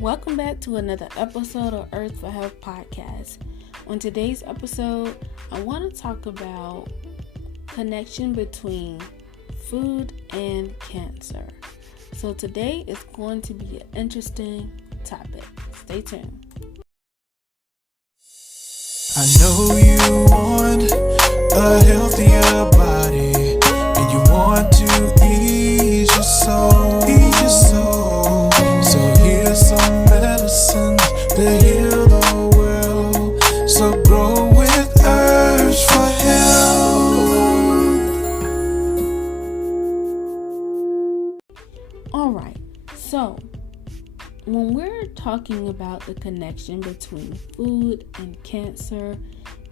Welcome back to another episode of Earth for Health podcast. On today's episode, I want to talk about connection between food and cancer. So today is going to be an interesting topic. Stay tuned. I know you want a healthier body, and you want to ease your soul. So here's some medicine to heal the world. So grow with Herbs for Health. Alright, so when we're talking about the connection between food and cancer,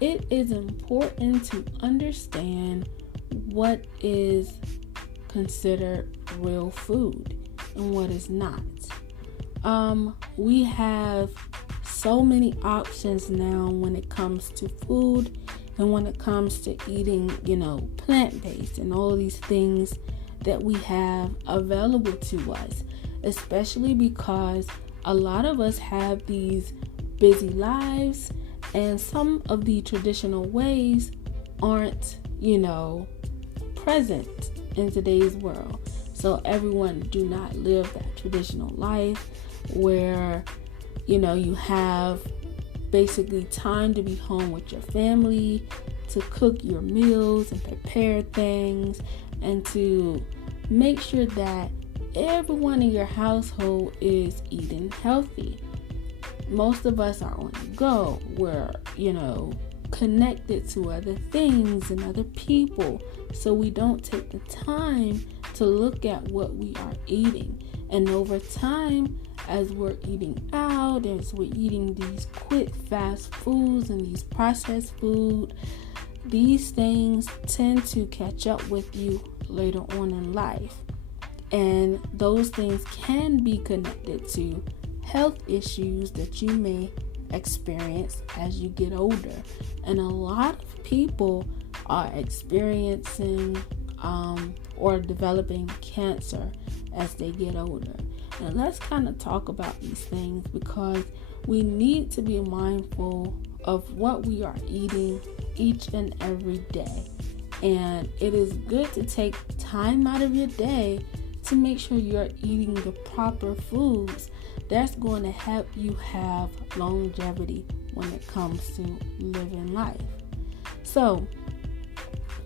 it is important to understand what is considered real food and what is not. We have so many options now when it comes to food and when it comes to eating, plant-based and all these things that we have available to us, especially because a lot of us have these busy lives and some of the traditional ways aren't, present in today's world. So everyone do not live that traditional life where, you have basically time to be home with your family, to cook your meals and prepare things, and to make sure that everyone in your household is eating healthy. Most of us are on the go. We're, connected to other things and other people. So we don't take the time to look at what we are eating. And over time, as we're eating out, as we're eating these quick, fast foods and these processed food, these things tend to catch up with you later on in life. And those things can be connected to health issues that you may experience as you get older. And a lot of people are experiencing or developing cancer as they get older. And let's kind of talk about these things because we need to be mindful of what we are eating each and every day. And it is good to take time out of your day to make sure you're eating the proper foods that's going to help you have longevity when it comes to living life. So,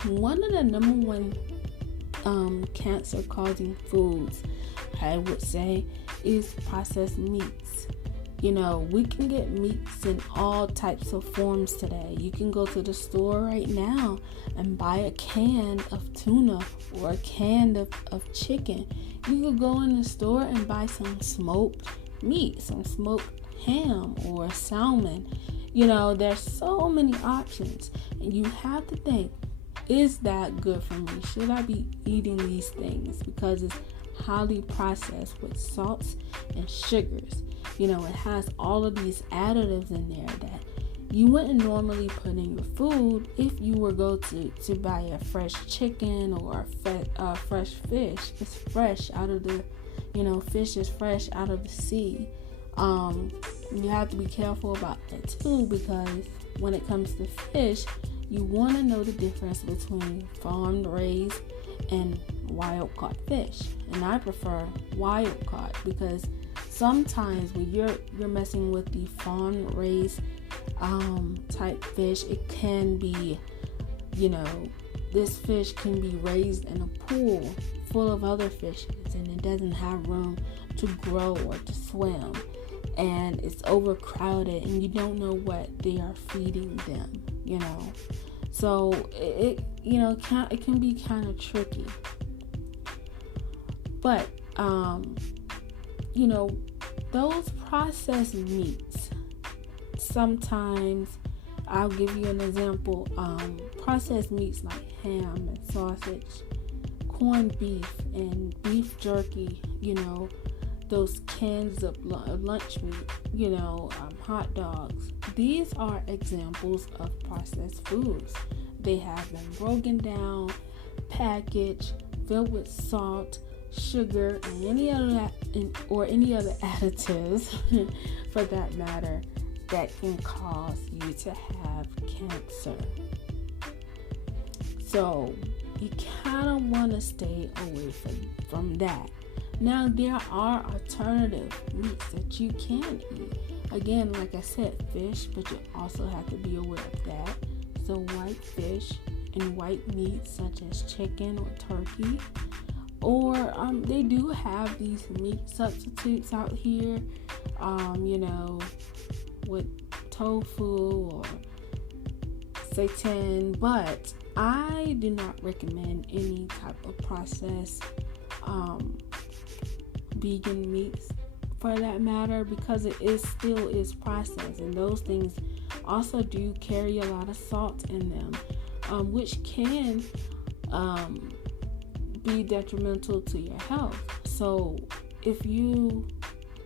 one of the number one cancer causing foods, I would say, is processed meats. We can get meats in all types of forms today. You can go to the store right now and buy a can of tuna or a can of chicken. You could go in the store and buy some smoked meat, some smoked ham or salmon. There's so many options, and you have to think, is that good for me? Should I be eating these things? Because it's highly processed with salts and sugars. It has all of these additives in there that you wouldn't normally put in your food if you were go to buy a fresh chicken or a fresh fish. It's fresh out of the, fish is fresh out of the sea. You have to be careful about that too, because when it comes to fish, you want to know the difference between farm raised and wild caught fish. And I prefer wild caught because sometimes when you're messing with the farm raised type fish, it can be, this fish can be raised in a pool full of other fishes and it doesn't have room to grow or to swim, and it's overcrowded and you don't know what they are feeding them, so it can be kind of tricky. But those processed meats, sometimes, I'll give you an example, processed meats like ham and sausage, corned beef and beef jerky, those cans of lunch meat, hot dogs. These are examples of processed foods. They have been broken down, packaged, filled with salt, sugar, and any other additives, for that matter, that can cause you to have cancer. So you kind of want to stay away from that. Now, there are alternative meats that you can eat. Again, like I said, fish, but you also have to be aware of that. So white fish and white meats such as chicken or turkey. Or they do have these meat substitutes out here, with tofu or seitan, but I do not recommend any type of processed vegan meats for that matter, because it still is processed, and those things also do carry a lot of salt in them, which can be detrimental to your health. So if you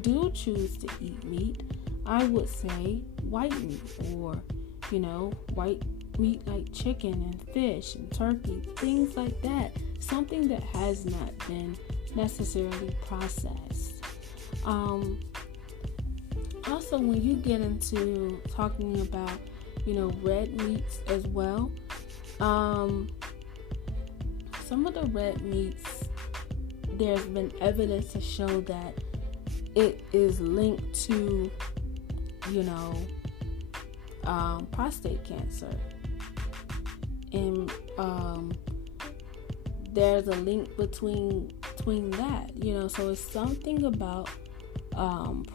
do choose to eat meat, I would say white meat, or white meat like chicken and fish and turkey, things like that, something that has not been necessarily processed. Also, when you get into talking about red meats as well, some of the red meats, there's been evidence to show that it is linked to prostate cancer, and there's a link between that, so it's something about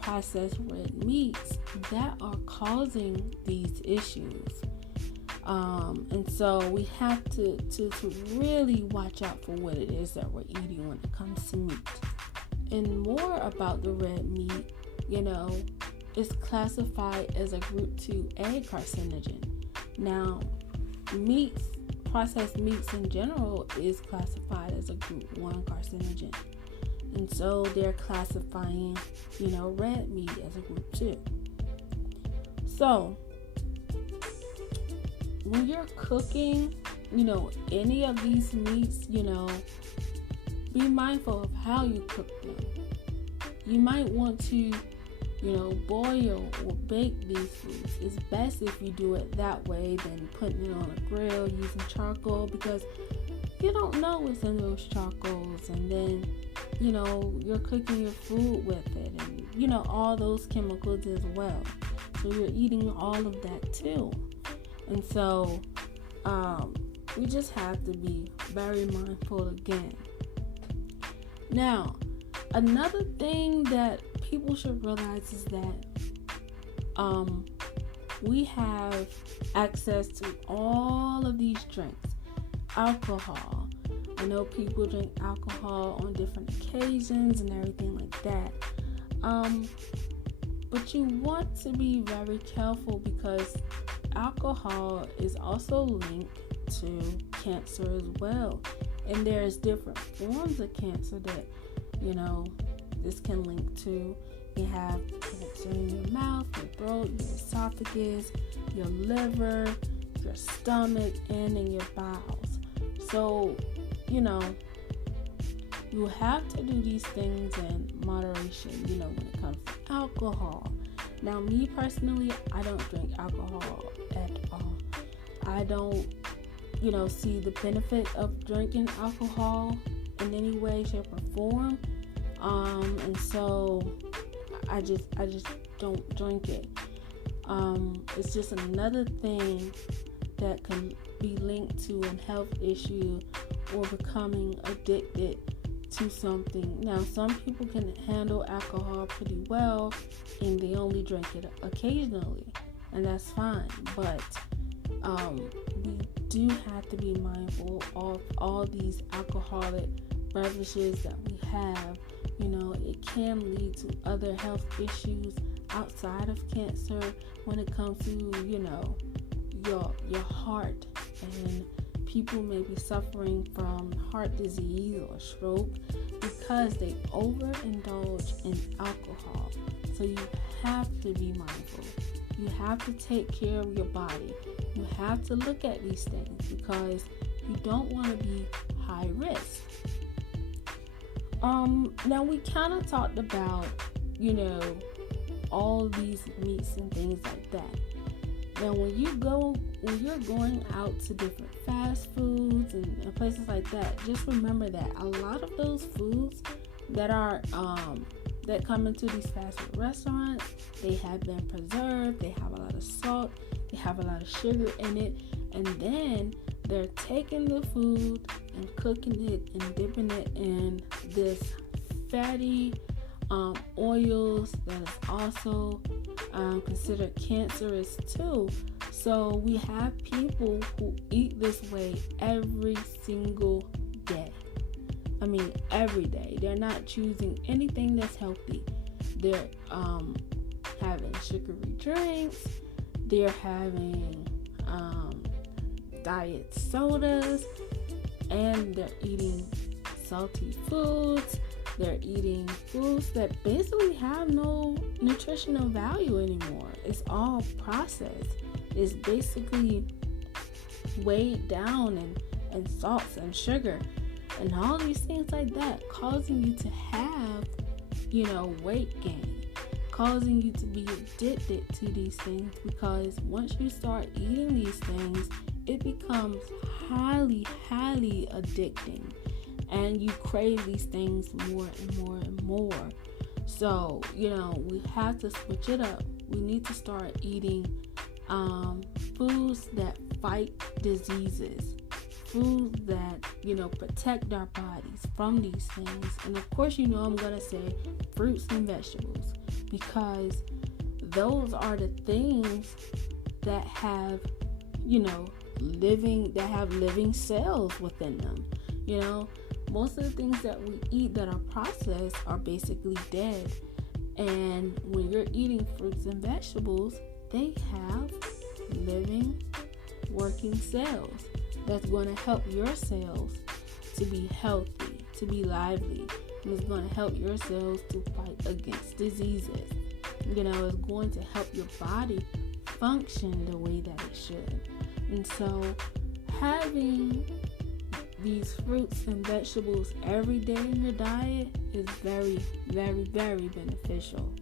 processed red meats that are causing these issues, and so we have to really watch out for what it is that we're eating when it comes to meat. And more about the red meat, it's classified as a group 2A carcinogen. Now, processed meats in general is classified as a group 1 carcinogen. And so they're classifying, red meat as a group 2. So, when you're cooking, any of these meats, be mindful of how you cook them. You might want to boil or bake these foods. It's best if you do it that way than putting it on a grill using charcoal, because you don't know what's in those charcoals, and then you're cooking your food with it, and all those chemicals as well, so you're eating all of that too. And so we just have to be very mindful again. Now, another thing that people should realize is that we have access to all of these drinks. Alcohol. I know people drink alcohol on different occasions and everything like that. But you want to be very careful, because alcohol is also linked to cancer as well. And there's different forms of cancer that, this can link to. You have cancer in your mouth, your throat, your esophagus, your liver, your stomach, and in your bowels. So, you have to do these things in moderation, when it comes to alcohol. Now, me personally, I don't drink alcohol at all. I don't, see the benefit of drinking alcohol in any way, shape, or form. And so I just don't drink it. It's just another thing that can be linked to a health issue or becoming addicted to something. Now, some people can handle alcohol pretty well and they only drink it occasionally, and that's fine. But we do have to be mindful of all these alcoholic beverages that we have. It can lead to other health issues outside of cancer when it comes to, your heart, and people may be suffering from heart disease or stroke because they overindulge in alcohol. So you have to be mindful. You have to take care of your body. You have to look at these things, because you don't want to be high risk. Now we kind of talked about, all these meats and things like that. Now when you're going out to different fast foods and places like that, just remember that a lot of those foods that are that come into these fast food restaurants, they have been preserved, they have a lot of salt, they have a lot of sugar in it, and then they're taking the food and cooking it and dipping it in this fatty oils that is also considered cancerous too. So we have people who eat this way every single day. I mean, every day. They're not choosing anything that's healthy. They're having sugary drinks. They're having diet sodas, and they're eating salty foods. They're eating foods that basically have no nutritional value anymore. It's all processed. It's basically weighed down and salts and sugar and all these things like that, causing you to have, weight gain, causing you to be addicted to these things, because once you start eating these things, it becomes highly, highly addicting, and you crave these things more and more and more. So, we have to switch it up. We need to start eating foods that fight diseases, foods that, protect our bodies from these things. And of course, I'm going to say fruits and vegetables, because those are the things that have, living cells within them. Most of the things that we eat that are processed are basically dead. And when you're eating fruits and vegetables, they have living, working cells that's going to help your cells to be healthy, to be lively. And it's going to help your cells to fight against diseases. It's going to help your body function the way that it should. And so having these fruits and vegetables every day in your diet is very, very, very beneficial.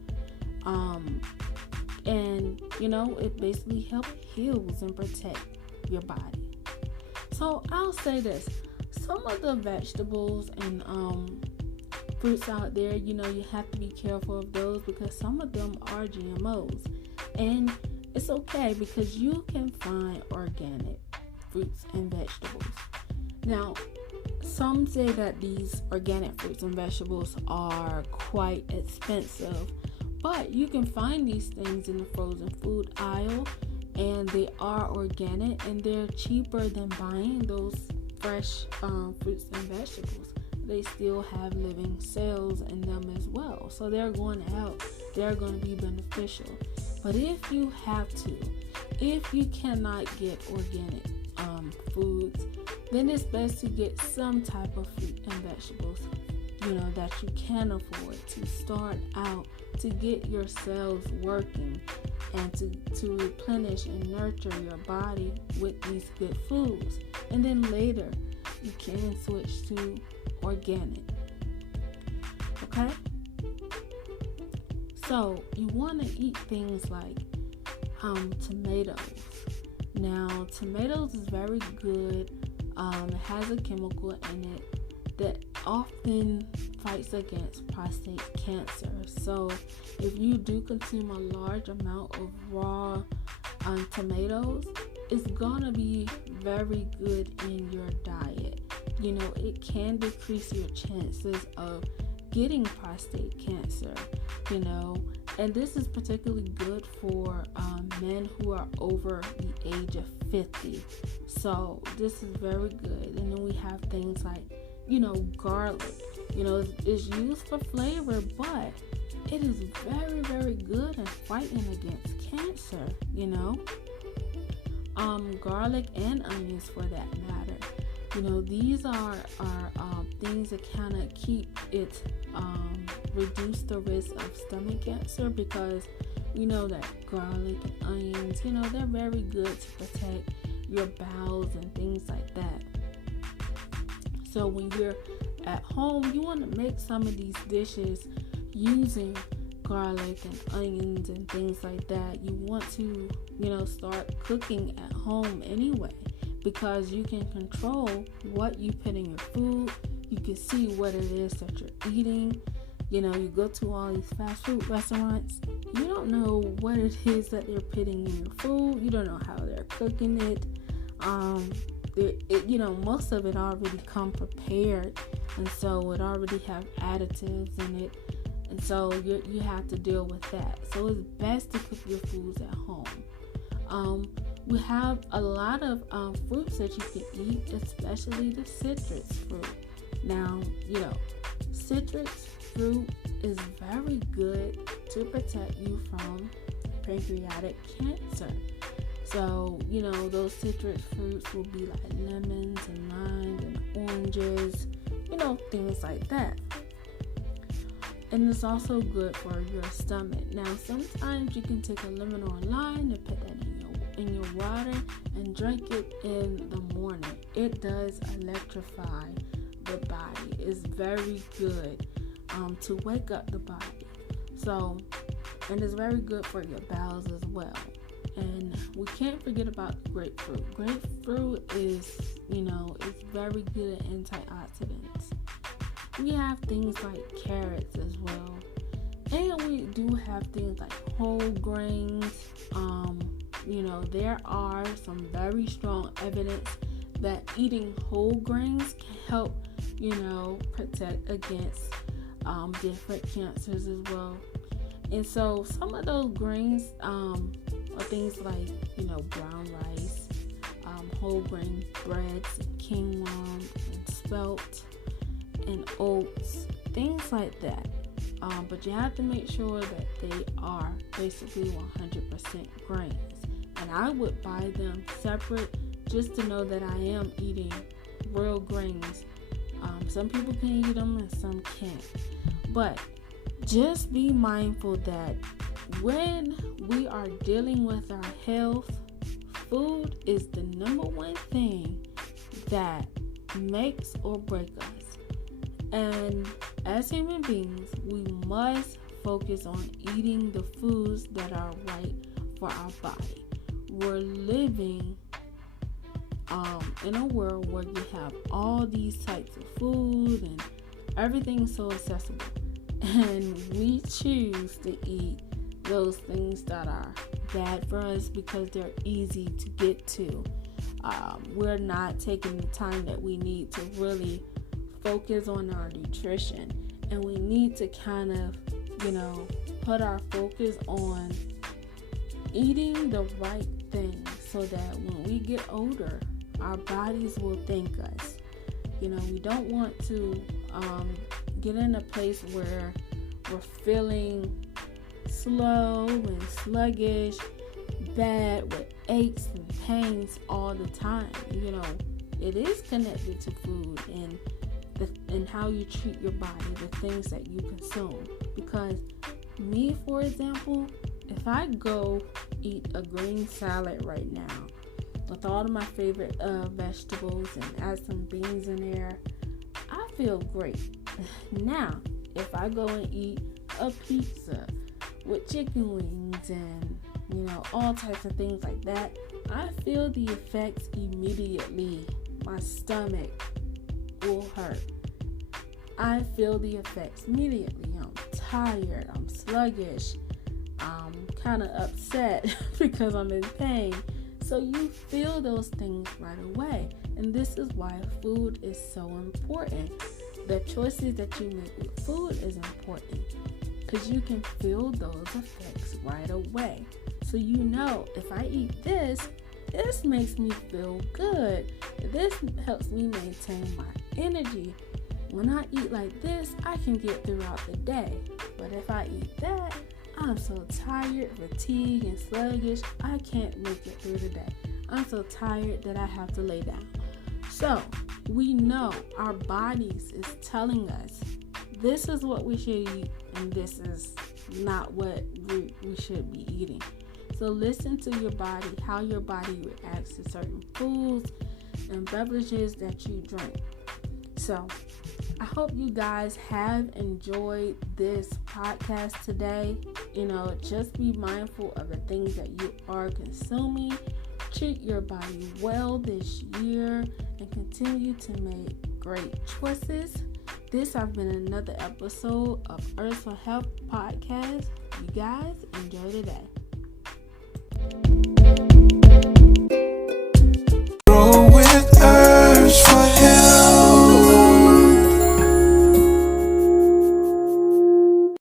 And it basically helps heals and protect your body. So I'll say this: some of the vegetables and fruits out there, you have to be careful of those, because some of them are GMOs, and it's okay because you can find organic fruits and vegetables. Now, some say that these organic fruits and vegetables are quite expensive, but you can find these things in the frozen food aisle, and they are organic, and they're cheaper than buying those fresh fruits and vegetables. They still have living cells in them as well, so they're going to help. They're going to be beneficial. But if you cannot get organic foods, then it's best to get some type of fruit and vegetables, that you can afford, to start out, to get your cells working, and to replenish and nurture your body with these good foods. And then later, you can switch to organic. Okay? So, you want to eat things like tomatoes. Now, tomatoes is very good. It has a chemical in it that often fights against prostate cancer. So if you do consume a large amount of raw tomatoes, it's gonna be very good in your diet. It can decrease your chances of getting prostate cancer, and this is particularly good for men who are over the age of 50. So this is very good. And then we have things like, garlic. It's used for flavor, but it is very, very good at fighting against cancer, garlic and onions for that matter. These are things that kind of keep it, reduce the risk of stomach cancer, because we know that garlic and onions, they're very good to protect your bowels and things like that. So when you're at home, you want to make some of these dishes using garlic and onions and things like that. You want to, start cooking at home anyway, because you can control what you put in your food. You can see what it is that you're eating. You go to all these fast food restaurants, you don't know what it is that they're putting in your food. You don't know how they're cooking it. Most of it already come prepared, and so it already have additives in it, and so you have to deal with that. So it's best to cook your foods at home. We have a lot of fruits that you can eat, especially the citrus fruit. Now, citrus fruit is very good to protect you from pancreatic cancer. So, those citrus fruits will be like lemons and limes and oranges, things like that. And it's also good for your stomach. Now, sometimes you can take a lemon or a lime and put that in your water and drink it in the morning. It does electrify the body. It's very good to wake up the body. So, and it's very good for your bowels as well. And we can't forget about grapefruit. Grapefruit is, it's very good at antioxidants. We have things like carrots as well. And we do have things like whole grains. There are some very strong evidence that eating whole grains can help, protect against different cancers as well. And so some of those grains are things like, brown rice, whole grain breads, quinoa, and spelt, and oats, things like that. But you have to make sure that they are basically 100% grains. And I would buy them separate just to know that I am eating real grains. Some people can eat them and some can't. But just be mindful that when we are dealing with our health, food is the number one thing that makes or breaks us. And as human beings, we must focus on eating the foods that are right for our body. We're living in a world where you have all these types of food and everything's so accessible. And we choose to eat those things that are bad for us because they're easy to get to. We're not taking the time that we need to really focus on our nutrition. And we need to kind of, put our focus on eating the right things so that when we get older, our bodies will thank us. We don't want to get in a place where we're feeling slow and sluggish, bad, with aches and pains all the time. It is connected to food and how you treat your body, the things that you consume. Because me, for example, if I go eat a green salad right now with all of my favorite vegetables and add some beans in there, I feel great. Now, if I go and eat a pizza with chicken wings and, all types of things like that, I feel the effects immediately. My stomach will hurt. I feel the effects immediately. I'm tired. I'm sluggish. I'm kind of upset because I'm in pain. So you feel those things right away. And this is why food is so important. The choices that you make with food is important because you can feel those effects right away. So if I eat this makes me feel good. This helps me maintain my energy. When I eat like this, I can get throughout the day. But if I eat that, I'm so tired, fatigued, and sluggish, I can't make it through the day. I'm so tired that I have to lay down. So, we know our bodies is telling us this is what we should eat and this is not what we should be eating. So listen to your body, how your body reacts to certain foods and beverages that you drink. So I hope you guys have enjoyed this podcast today. Just be mindful of the things that you are consuming. Treat your body well this year and continue to make great choices. This has been another episode of Herbs for Health podcast. You guys enjoy the day.